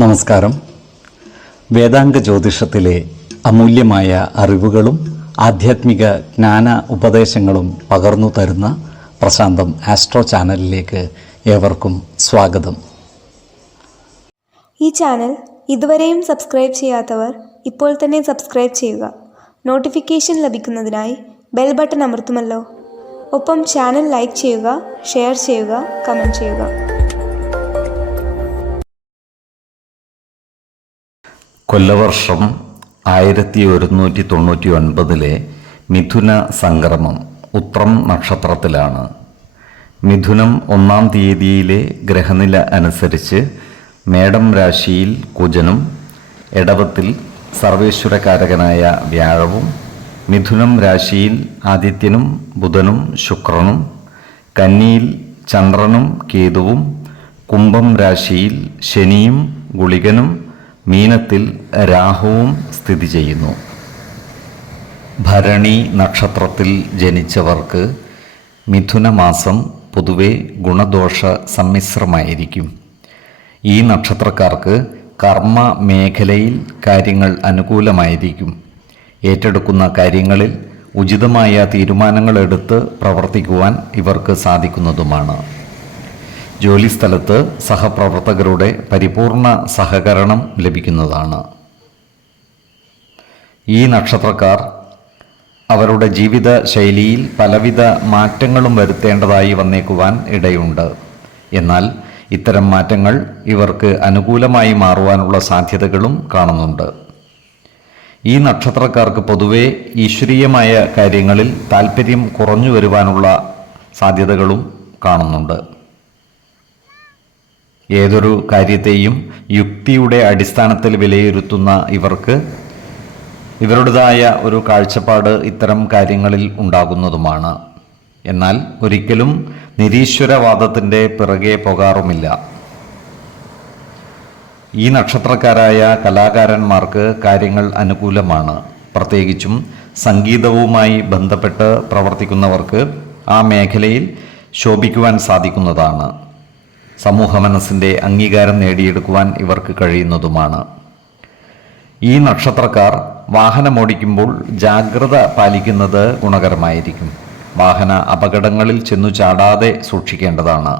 നമസ്കാരം. വേദാംഗ ജ്യോതിഷത്തിലെ അമൂല്യമായ അറിവുകളും ആധ്യാത്മിക ജ്ഞാന ഉപദേശങ്ങളും പകർന്നു തരുന്ന പ്രശാന്തം ആസ്ട്രോ ചാനലിലേക്ക് ഏവർക്കും സ്വാഗതം. ഈ ചാനൽ ഇതുവരെയും സബ്സ്ക്രൈബ് ചെയ്യാത്തവർ ഇപ്പോൾ തന്നെ സബ്സ്ക്രൈബ് ചെയ്യുക. നോട്ടിഫിക്കേഷൻ ലഭിക്കുന്നതിനായി ബെൽ ബട്ടൺ അമർത്തുമല്ലോ. ഒപ്പം ചാനൽ ലൈക്ക് ചെയ്യുക, ഷെയർ ചെയ്യുക, കമൻറ്റ് ചെയ്യുക. കൊല്ലവർഷം 1199 മിഥുന സംക്രമം ഉത്രം നക്ഷത്രത്തിലാണ്. മിഥുനം 1-ാം തീയതിയിലെ ഗ്രഹനില അനുസരിച്ച് മേടം രാശിയിൽ കുജനും, എടവത്തിൽ സർവേശ്വരകാരകനായ വ്യാഴവും, മിഥുനം രാശിയിൽ ആദിത്യനും ബുധനും ശുക്രനും, കന്നിയിൽ ചന്ദ്രനും കേതുവും, കുംഭം രാശിയിൽ ശനിയും ഗുളികനും, മീനത്തിൽ രാഹുവും സ്ഥിതി ചെയ്യുന്നു. ഭരണി നക്ഷത്രത്തിൽ ജനിച്ചവർക്ക് മിഥുനമാസം പൊതുവെ ഗുണദോഷ സമ്മിശ്രമായിരിക്കും. ഈ നക്ഷത്രക്കാർക്ക് കർമ്മ മേഖലയിൽ കാര്യങ്ങൾ അനുകൂലമായിരിക്കും. ഏറ്റെടുക്കുന്ന കാര്യങ്ങളിൽ ഉചിതമായ തീരുമാനങ്ങളെടുത്ത് പ്രവർത്തിക്കുവാൻ ഇവർക്ക് സാധിക്കുന്നതുമാണ്. ജോലിസ്ഥലത്ത് സഹപ്രവർത്തകരുടെ പരിപൂർണ സഹകരണം ലഭിക്കുന്നതാണ്. ഈ നക്ഷത്രക്കാർ അവരുടെ ജീവിത ശൈലിയിൽ പലവിധ മാറ്റങ്ങളും വരുത്തേണ്ടതായി വന്നേക്കുവാൻ ഇടയുണ്ട്. എന്നാൽ ഇത്തരം മാറ്റങ്ങൾ ഇവർക്ക് അനുകൂലമായി മാറുവാനുള്ള സാധ്യതകളും കാണുന്നുണ്ട്. ഈ നക്ഷത്രക്കാർക്ക് പൊതുവെ ഈശ്വരീയമായ കാര്യങ്ങളിൽ താല്പര്യം കുറഞ്ഞു വരുവാനുള്ള സാധ്യതകളും കാണുന്നുണ്ട്. ഏതൊരു കാര്യത്തെയും യുക്തിയുടെ അടിസ്ഥാനത്തിൽ വിലയിരുത്തുന്ന ഇവർക്ക് ഇവരുടേതായ ഒരു കാഴ്ചപ്പാട് ഇത്തരം കാര്യങ്ങളിൽ ഉണ്ടാകുന്നതുമാണ്. എന്നാൽ ഒരിക്കലും നിരീശ്വരവാദത്തിൻ്റെ പിറകെ പോകാറുമില്ല. ഈ നക്ഷത്രക്കാരായ കലാകാരന്മാർക്ക് കാര്യങ്ങൾ അനുകൂലമാണ്. പ്രത്യേകിച്ചും സംഗീതവുമായി ബന്ധപ്പെട്ട് പ്രവർത്തിക്കുന്നവർക്ക് ആ മേഖലയിൽ ശോഭിക്കുവാൻ സാധിക്കുന്നതാണ്. സമൂഹ മനസ്സിൻ്റെ അംഗീകാരം നേടിയെടുക്കുവാൻ ഇവർക്ക് കഴിയുന്നതുമാണ്. ഈ നക്ഷത്രക്കാർ വാഹനമോടിക്കുമ്പോൾ ജാഗ്രത പാലിക്കുന്നത് ഗുണകരമായിരിക്കും. വാഹന അപകടങ്ങളിൽ ചെന്നു ചാടാതെ സൂക്ഷിക്കേണ്ടതാണ്.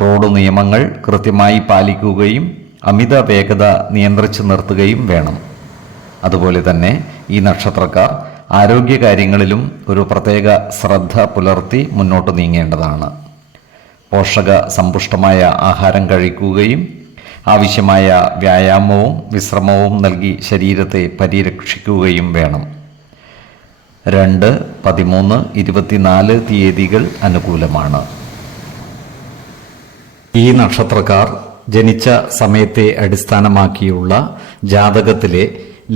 റോഡ് നിയമങ്ങൾ കൃത്യമായി പാലിക്കുകയും അമിത വേഗത നിയന്ത്രിച്ചു നിർത്തുകയും വേണം. അതുപോലെ തന്നെ ഈ നക്ഷത്രക്കാർ ആരോഗ്യകാര്യങ്ങളിലും ഒരു പ്രത്യേക ശ്രദ്ധ പുലർത്തി മുന്നോട്ട് നീങ്ങേണ്ടതാണ്. പോഷക സമ്പുഷ്ടമായ ആഹാരം കഴിക്കുകയും ആവശ്യമായ വ്യായാമവും വിശ്രമവും നൽകി ശരീരത്തെ പരിരക്ഷിക്കുകയും വേണം. 2, 13, 24 തീയതികൾ അനുകൂലമാണ്. ഈ നക്ഷത്രക്കാർ ജനിച്ച സമയത്തെ അടിസ്ഥാനമാക്കിയുള്ള ജാതകത്തിലെ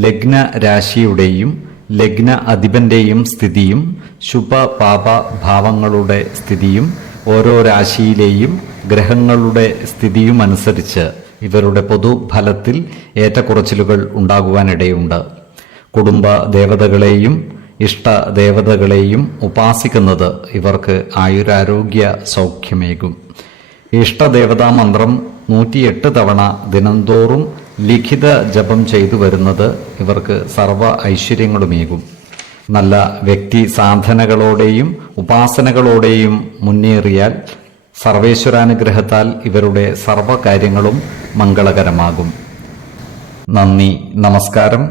ലഗ്ന രാശിയുടെയും ലഗ്ന അധിപന്റെയും സ്ഥിതിയും ശുഭ പാപ ഭാവങ്ങളുടെ സ്ഥിതിയും ഓരോ രാശിയിലെയും ഗ്രഹങ്ങളുടെ സ്ഥിതിയും അനുസരിച്ച് ഇവരുടെ പൊതുഫലത്തിൽ ഏറ്റക്കുറച്ചിലുകൾ ഉണ്ടാകുവാനിടയുണ്ട്. കുടുംബ ദേവതകളെയും ഇഷ്ടദേവതകളെയും ഉപാസിക്കുന്നത് ഇവർക്ക് ആയുരാരോഗ്യ സൗഖ്യമേകും. ഇഷ്ടദേവതാ മന്ത്രം 108 തവണ ദിനംതോറും ലിഖിത ജപം ചെയ്തു വരുന്നത് ഇവർക്ക് സർവ ഐശ്വര്യങ്ങളുമേകും. നല്ല വ്യക്തി സാധനകളോടെയും ഉപാസനകളോടെയും മുന്നേറിയാൽ സർവേശ്വരാനുഗ്രഹത്താൽ ഇവരുടെ സർവകാര്യങ്ങളും മംഗളകരമാകും. നന്ദി, നമസ്കാരം.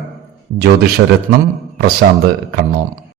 ജ്യോതിഷരത്നം പ്രശാന്ത് കണ്ണോം.